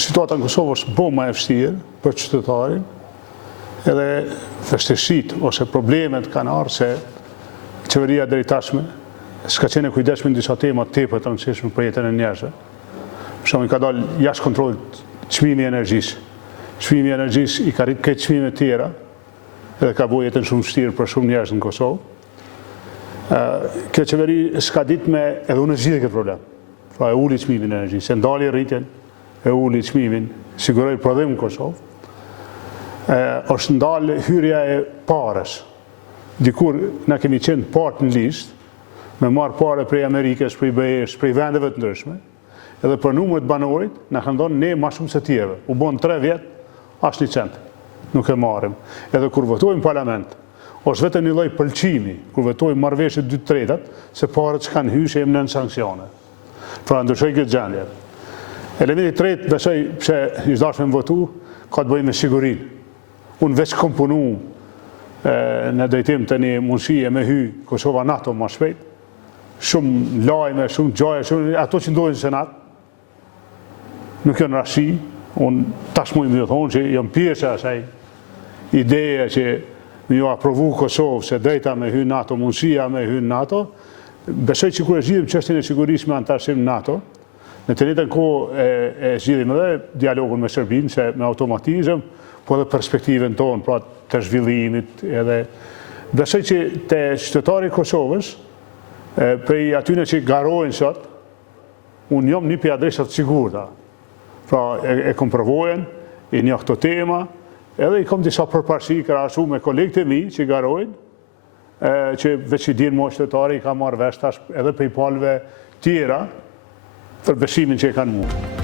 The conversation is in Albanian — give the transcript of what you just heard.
situata në Kosovë është bo ma e vështirë për qytetarin, edhe vështirësitë ose problemet kanë ardhur se qeveria deri tashme s'ka qenë e kujdesshme në disa tema tepër të rëndësishme për jetën e njerëzve. Për shembull, ka dalë jashtë kontrollit çmimi i energjisë. Çmimi i energjisë i ka rrit këtë çmime të tjera, edhe ka bërë jetën shumë vështirë për shumë njerëz në Kosovë. Kjo qeveri s'ka ditë me edhe unë zgjidhje këtë problem. Pra e uli çmimin e energjisë, e ndali rritjen, e uli çmimin, siguroi prodhim në Kosovë. Është ndalë hyrja e parës. Dikur na kemi qenë part në listë, me marë pare prej Amerikës, prej BE-s, prej vendeve të ndryshme, edhe për numër të banorit, na kanë dhënë ne ma shumë se tjeve. U bon 3 vjetë, as një cent, nuk e marrim. Edhe kur votojmë parlament, është vetëm një lloj pëlqimi, kur votojmë marrëveshje 2/3, se parët që kanë hyrë jemi nën sanksione. Pra ndryshoj këtë gjendje. Elementi i tretë, besoj pse i dashëm votu, ka të bëjë me sigurinë. Unë veç kom punu në drejtim të një mundësie me hy Kosova NATO më shpejt, shumë lajme, shumë gjaje, ato që ndodhin në Senat, nuk janë rashi, unë tashmë më thonë që jam pjesë e asaj ideje që më ju aprovu Kosovë se drejta me hy NATO, mundësia me hy NATO, besoj që kur e zgjidhim çështjen e sigurisë me antarësim NATO, në të njëjtën kohë e zgjidhim edhe dialogun me Serbinë, se me automatizëm, po edhe perspektivën tonë, pra të zhvillimit, edhe besoj që te qytetari i Kosovës, prej atyne që garojnë sot, unë jam një për adresat sigurta. Pra e kom përvojen, i një këto tema, edhe i kom disa përparësi krahasu me kolegët e mi që garojnë, që veç i dinë mo qytetari i ka marrë vesh tash edhe për i palve tjera, për besimin që e kanë mua.